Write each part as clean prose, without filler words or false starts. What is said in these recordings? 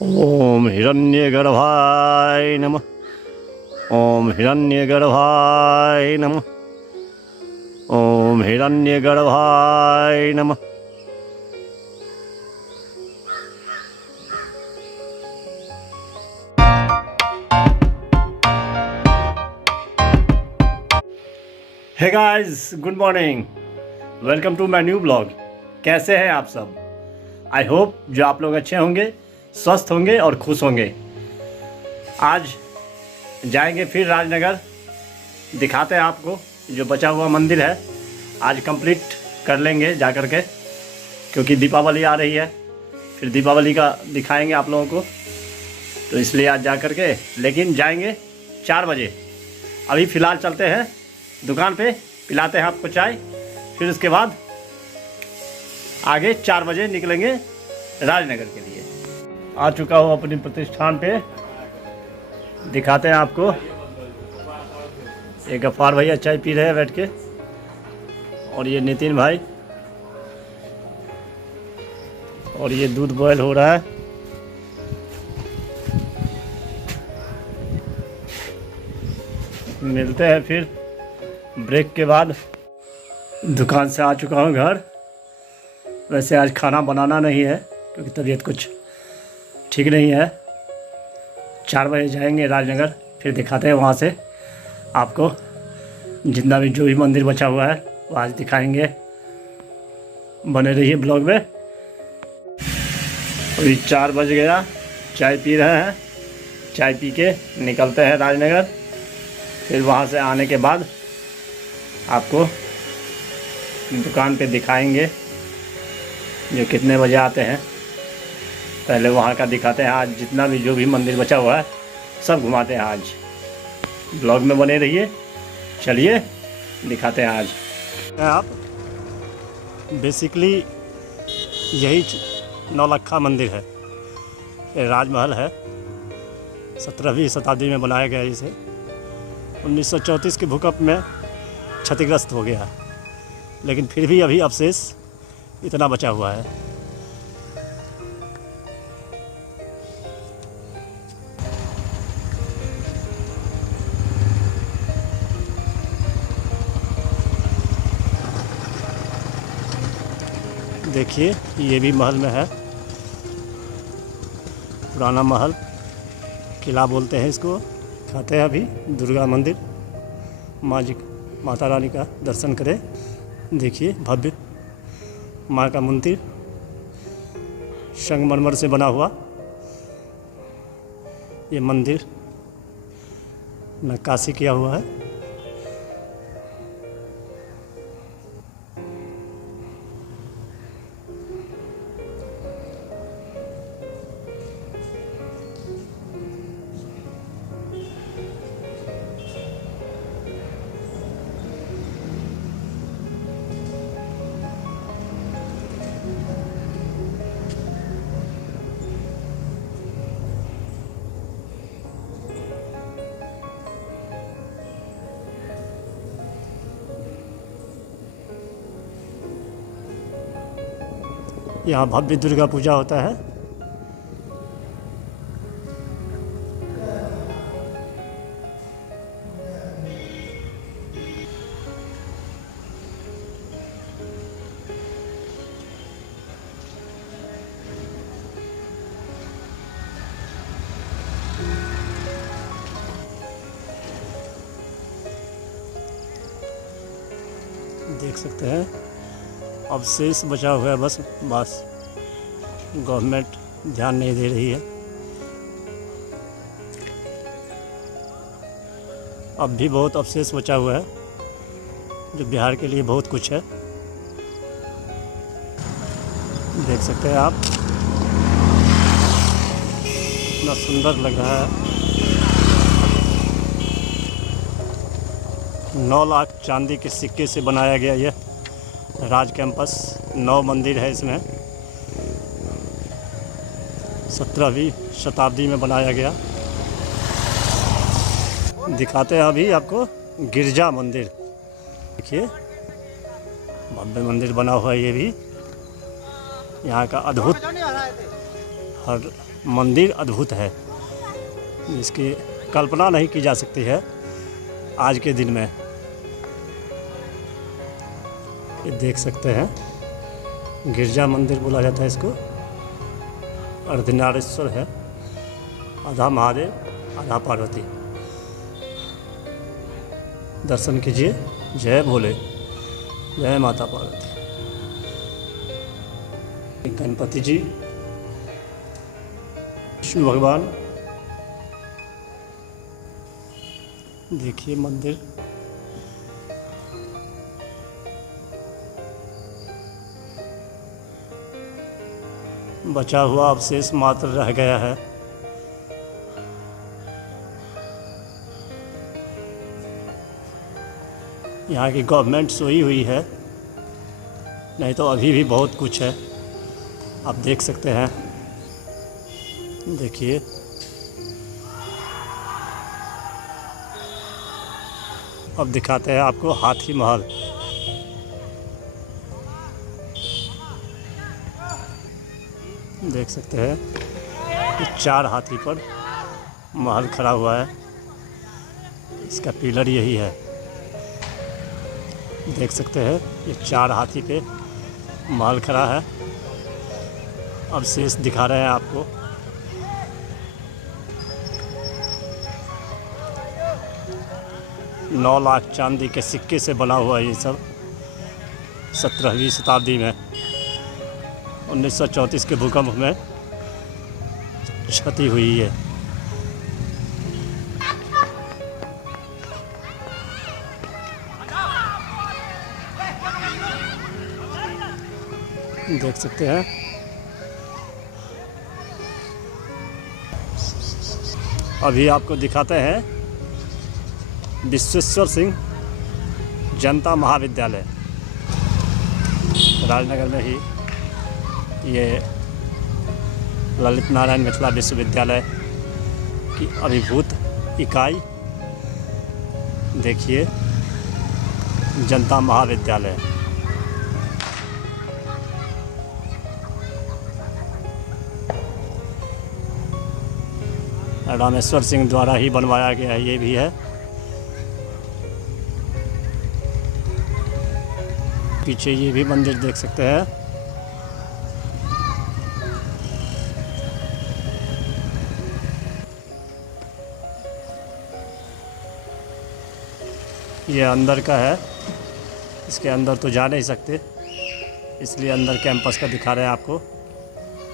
ओम हिरण्यगर्भाय नमः। ओम हिरण्यगर्भाय नमः। ओम हिरण्यगर्भाय नमः। Hey guys, good morning, welcome to my new blog. कैसे हैं आप सब? आई होप जो आप लोग अच्छे होंगे, स्वस्थ होंगे और खुश होंगे। आज जाएंगे फिर राजनगर, दिखाते हैं आपको जो बचा हुआ मंदिर है। आज कंप्लीट कर लेंगे जा कर के, क्योंकि दीपावली आ रही है, फिर दीपावली का दिखाएंगे आप लोगों को, तो इसलिए आज जा कर के, लेकिन जाएंगे 4 बजे। अभी फ़िलहाल चलते हैं दुकान पे, पिलाते हैं आपको चाय, फिर उसके बाद आगे 4 बजे निकलेंगे राजनगर के लिए। आ चुका हूँ अपनी प्रतिष्ठान पे, दिखाते हैं आपको। एक गफ्फार भैया चाय पी रहे हैं बैठ के, और ये नितिन भाई, और ये दूध बॉयल हो रहा है। मिलते हैं फिर ब्रेक के बाद। दुकान से आ चुका हूँ घर। वैसे आज खाना बनाना नहीं है, क्योंकि तबीयत कुछ ठीक नहीं है। 4 बजे जाएंगे राजनगर, फिर दिखाते हैं वहाँ से आपको जितना भी जो भी मंदिर बचा हुआ है वो आज दिखाएंगे। बने रहिए ब्लॉग में। अभी 4 बज गया, चाय पी रहे हैं। चाय पी के निकलते हैं राजनगर, फिर वहाँ से आने के बाद आपको दुकान पे दिखाएंगे जो कितने बजे आते हैं। पहले वहाँ का दिखाते हैं, आज जितना भी जो भी मंदिर बचा हुआ है सब घुमाते हैं। आज ब्लॉग में बने रहिए, चलिए दिखाते हैं आज। आप बेसिकली यही नौलखा मंदिर है, ये राजमहल है। 17वीं शताब्दी में बनाया गया इसे। 1934 के भूकंप में क्षतिग्रस्त हो गया, लेकिन फिर भी अभी अवशेष इतना बचा हुआ है। देखिए, ये भी महल में है, पुराना महल, किला बोलते हैं इसको। खाते हैं अभी दुर्गा मंदिर, माता रानी का दर्शन करें। देखिए भव्य माँ का मंदिर, संगमरमर से बना हुआ ये मंदिर, नक्काशी किया हुआ है। यहाँ भव्य दुर्गा पूजा होता है। देख सकते हैं अवशेष बचा हुआ है, बस गवर्नमेंट ध्यान नहीं दे रही है। अब भी बहुत अवशेष बचा हुआ है, जो बिहार के लिए बहुत कुछ है। देख सकते हैं आप, इतना सुंदर लग रहा है। 9 लाख चांदी के सिक्के से बनाया गया यह राज कैंपस। 9 मंदिर है इसमें, 17वीं शताब्दी में बनाया गया। दिखाते हैं अभी आपको गिरजा मंदिर। देखिए भव्य मंदिर बना हुआ है ये भी। यहाँ का अद्भुत हर मंदिर अद्भुत है, जिसकी कल्पना नहीं की जा सकती है आज के दिन में। ये देख सकते हैं, गिरजा मंदिर बोला जाता है इसको। अर्धनारीश्वर है, आधा महादेव आधा पार्वती। दर्शन कीजिए। जय भोले, जय माता पार्वती। गणपति जी, विष्णु भगवान, देखिए मंदिर। बचा हुआ अवशेष मात्र रह गया है। यहाँ की गवर्नमेंट सोई हुई है, नहीं तो अभी भी बहुत कुछ है, आप देख सकते हैं। देखिए, अब दिखाते हैं आपको हाथी महल। देख सकते हैं, ये 4 हाथी पर महल खड़ा हुआ है। इसका पिलर यही है। देख सकते हैं, ये 4 हाथी पे महल खड़ा है। अब शेष दिखा रहे हैं आपको। नौ लाख चांदी के सिक्के से बना हुआ ये सब 17वीं शताब्दी में 1934 के भूकंप में क्षति हुई है। देख सकते हैं। अभी आपको दिखाते हैं विश्वेश्वर सिंह जनता महाविद्यालय, राजनगर में ही ये ललित नारायण मिथिला विश्वविद्यालय की अभिभूत इकाई। देखिए, जनता महाविद्यालय। रामेश्वर सिंह द्वारा ही बनवाया गया है, ये भी है। पीछे ये भी मंदिर देख सकते हैं। ये अंदर का है, इसके अंदर तो जा नहीं सकते, इसलिए अंदर कैंपस का दिखा रहे हैं आपको।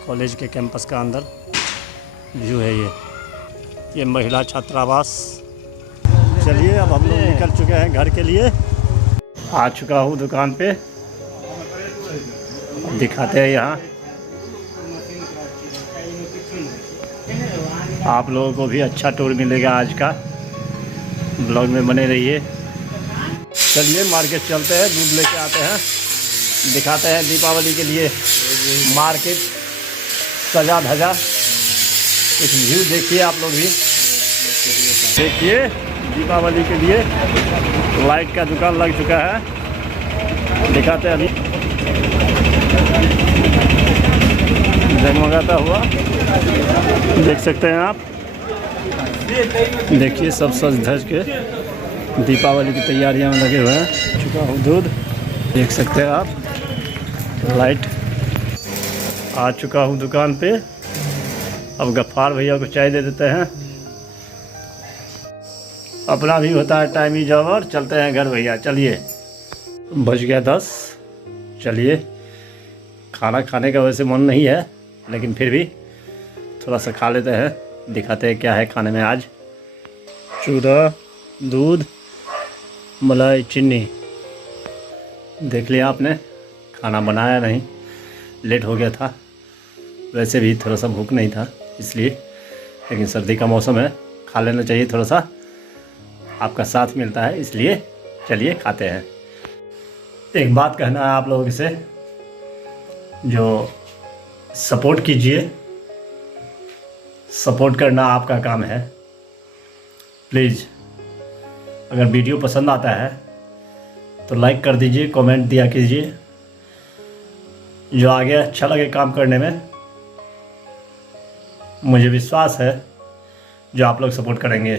कॉलेज के कैंपस का अंदर व्यू है ये महिला छात्रावास। चलिए, अब हम लोग निकल चुके हैं घर के लिए। आ चुका हूँ दुकान पे, दिखाते हैं यहाँ। आप लोगों को भी अच्छा टूर मिलेगा आज का। ब्लॉग में बने रहिए। चलिए मार्केट चलते हैं, दूध लेके आते हैं, दिखाते हैं दीपावली के लिए मार्केट सजा धजा। कुछ व्यू देखिए आप लोग भी। देखिए, दीपावली के लिए लाइट का दुकान लग चुका है, दिखाते हैं अभी। जगमगाता हुआ देख सकते हैं आप। देखिए, सब सज धज के दीपावली की तैयारियां में लगे हुए हैं। चुका हूँ दूध, देख सकते हैं आप। लाइट आ चुका हूँ दुकान पे। अब गफ्फार भैया को चाय दे देते हैं। अपना भी होता है टाइम ही जब, और चलते हैं घर भैया। चलिए, बज गया 10। चलिए, खाना खाने का वैसे मन नहीं है, लेकिन फिर भी थोड़ा सा खा लेते हैं। दिखाते हैं क्या है खाने में आज। चूड़ा, दूध, मलाई, चीनी। देख लिया आपने, खाना बनाया नहीं, लेट हो गया था। वैसे भी थोड़ा सा भूख नहीं था इसलिए, लेकिन सर्दी का मौसम है, खा लेना चाहिए थोड़ा सा। आपका साथ मिलता है इसलिए चलिए खाते हैं। एक बात कहना है आप लोगों से, जो सपोर्ट कीजिए, सपोर्ट करना आपका काम है। प्लीज़, अगर वीडियो पसंद आता है तो लाइक कर दीजिए, कमेंट दिया कीजिए। जो आगे अच्छा लगे काम करने में मुझे विश्वास है जो आप लोग सपोर्ट करेंगे।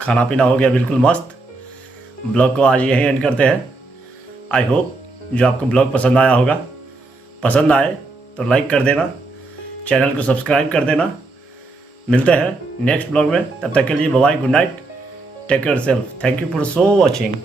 खाना पीना हो गया बिल्कुल मस्त। ब्लॉग को आज यहीं एंड करते हैं। आई होप जो आपको ब्लॉग पसंद आया होगा, पसंद आए तो लाइक कर देना, चैनल को सब्सक्राइब कर देना। मिलते हैं नेक्स्ट ब्लॉग में, तब तक के लिए bye bye, good night, take care self, thank you for so watching.